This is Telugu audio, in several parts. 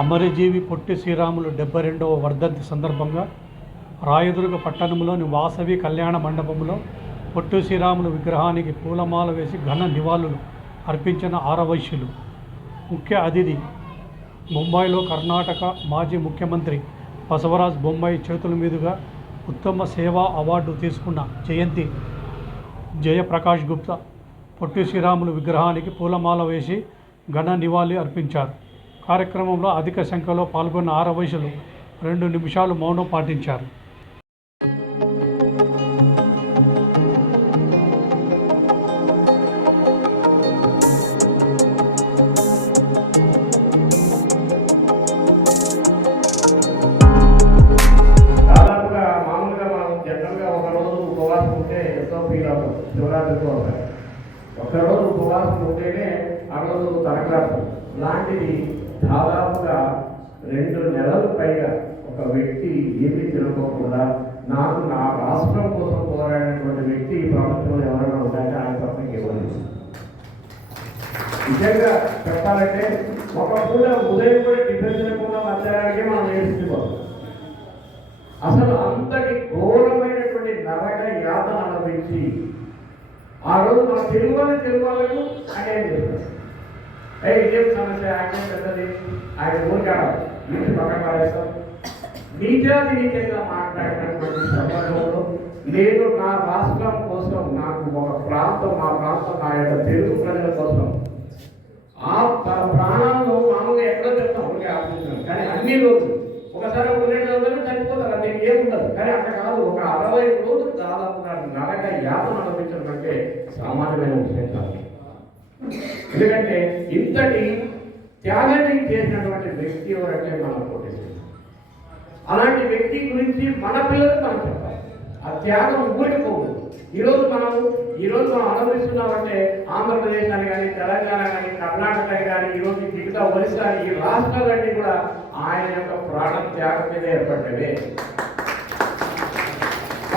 అమరజీవి పొట్టి శ్రీరాములు 72వ వర్ధంతి సందర్భంగా రాయదుర్గ పట్టణంలోని వాసవి కళ్యాణ మండపంలో పొట్టి శ్రీరాములు విగ్రహానికి పూలమాల వేసి ఘన నివాళులు అర్పించిన ఆరవైశ్యులు. ముఖ్య అతిథి ముంబైలో కర్ణాటక మాజీ ముఖ్యమంత్రి బసవరాజ్ బొమ్మాయి చేతుల మీదుగా ఉత్తమ సేవా అవార్డు తీసుకున్న జయంతి జయప్రకాష్ గుప్తా పొట్టి శ్రీరాములు విగ్రహానికి పూలమాల వేసి ఘన నివాళి అర్పించారు. కార్యక్రమంలో అధిక సంఖ్యలో పాల్గొన్న ఆరవైశ్యులు 2 నిమిషాలు మౌనం పాటించారు. దాదాపుగా మామూలుగా మనం జనరల్గా ఒక రోజు ఉపవాసం ఉంటే ఎంతో ఫీల్ అవుతాం. శివరాత్రితో ఉంటాయి. ఒక్కరోజు ఉపవాసం ఉంటేనే ఆ రోజు తనకరాత్రం లాంటిది. దాదాపుగా 2 నెలల పైగా ఒక వ్యక్తి ఏమీ తినుకోకుండా నాకు నా రాష్ట్రం కోసం పోరాడినటువంటి వ్యక్తి ఈ ప్రపంచంలో ఎవరైనా ఉండాలంటే ఆయన తప్ప ఇవ్వలేదు. నిజంగా చెప్పాలంటే ఒక పూట ఉదయం కూడా టిఫిన్ తినకుండా మధ్యాహ్నానికి మనం నేర్చుకోవాలి. అసలు అంతటి ఘోరమైనటువంటి నరక యాతన అనుభవించి ఆ రోజు మన తెలుగు వాళ్ళకు అన్యాయం చేస్తారు. ఇదేం సమస్య, ఆయన పెద్దది, ఆయన ఊరికాడ ఇంటి పక్కన పారేస్తాం. నీతిగా మాట్లాడినటువంటి సందర్భంలో నేను నా రాష్ట్రం కోసం, నాకు ఒక ప్రాంతం, మా ప్రాంతం, నా యొక్క తెలుగు ప్రజల కోసం ఆ ప్రాణాలను మామూలుగా ఎక్కడో చెప్తాం, ఊరికి ఆలోచించాను. కానీ అన్ని రోజులు ఒకసారి 2 రోజులు చనిపోతారు, అంటే ఏముండదు. కానీ అక్కడ కాదు, ఒక 60 రోజులు దాదాపుగా నరక యాతన అనుభవించడం అంటే సామాన్యమైన విషయం కాదు. ఎందుకంటే ఇంతటి త్యాగాన్ని చేసినటువంటి వ్యక్తి ఎవరంటే మనం కొట్టేసి, అలాంటి వ్యక్తి గురించి మన పిల్లలకు మనం చెప్పాలి. ఆ త్యాగం ఊరిపోదు. ఈరోజు మనం అనుభవిస్తున్నామంటే ఆంధ్రప్రదేశ్ అని కానీ, తెలంగాణ కానీ, కర్ణాటక కానీ, ఈరోజు మిగతా ఒరిస్సా, ఈ రాష్ట్రాలన్నీ కూడా ఆయన యొక్క ప్రాణ త్యాగం మీద ఏర్పడ్డవే.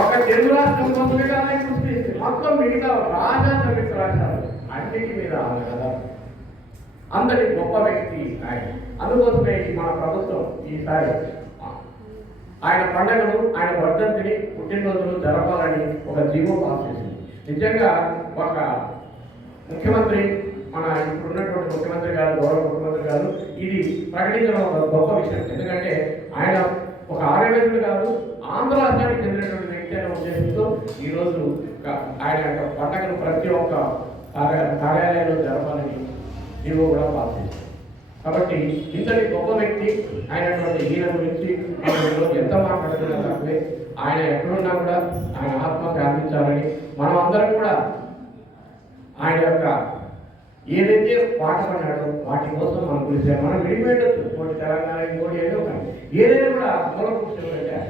ఒక తెలుగు రాష్ట్రం కోసమే కానీ కృషి మొత్తం మిగతా రాజాంధ్ర మిగతా రాష్ట్రాలు అన్నిటి మీద కదా. అంతటి గొప్ప వ్యక్తి ఆయన. అందుకోసమే మన ప్రభుత్వం ఈసారి ఆయన పండుగను, ఆయన వర్ధంతిని, పుట్టినరోజులు జరపాలని ఒక జీవో పాస్ చేసింది. నిజంగా ఒక ముఖ్యమంత్రి, మన ఇప్పుడున్నటువంటి ముఖ్యమంత్రి గారు, గౌరవ ముఖ్యమంత్రి గారు ఇది ప్రకటించడం ఒక గొప్ప విషయం. ఎందుకంటే ఆయన ఒక ఆర్యవేదుడు కాదు, ఆంధ్ర రాష్ట్రానికి చెందినటువంటి వ్యక్తి అనే ఉద్దేశంతో ఈరోజు ఆయన యొక్క పండుగను ప్రతి ఒక్క కార్యాలయంలో జరపాలని జీవో కూడా పాస్ చేశారు. కాబట్టి ఇంతటి గొప్ప వ్యక్తి అయినటువంటి ఈయన గురించి ఎంత మాట్లాడుతున్నా తక్కువే. ఆయన ఎక్కడున్నా కూడా ఆయన ఆత్మ శాంతించాలని మనం అందరం కూడా ఆయన యొక్క ఏదైతే పాట పడినాడో వాటి కోసం మనం పిలిచారు. మనం విడిపోయేటచ్చు, ఇంకోటి తెలంగాణ, ఇంకోటి ఏదో కానీ ఏదైనా కూడా మూల పురుషులు పెట్టారు.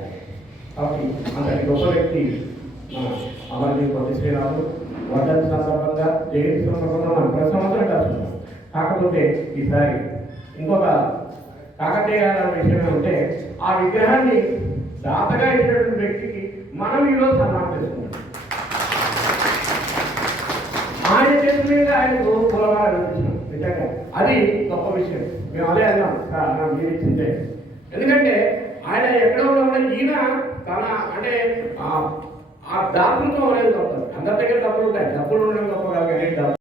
కాబట్టి అంతటి గొప్ప వ్యక్తి మన అమరజీవి పొట్టి శ్రీరాములు వర్ధంతి సందర్భంగా, జయంతి సందర్భంగా మనం ప్రతి సంవత్సరం కలుస్తున్నాం. కాకపోతే ఈసారి ఇంకొక కాకతీయ విషయం ఏమంటే, ఆ విగ్రహాన్ని దాతగా ఇచ్చినటువంటి వ్యక్తికి మనం ఈరోజు సన్మానం చేసుకుంటాం. ఆయన చేతి మీద ఆయనకు పూలమాల అనిపించినాం. నిజంగా అది గొప్ప విషయం. మేము అదే అన్నాం మీరు ఇచ్చిందే. ఎందుకంటే ఆయన ఎక్కడ ఉన్నా ఈయన తన అంటే ఆ దాతృత్వం అనేది గొప్ప. అందరి దగ్గర డబ్బులు ఉంటాయి, డబ్బులు ఉండడం గొప్ప కాదు.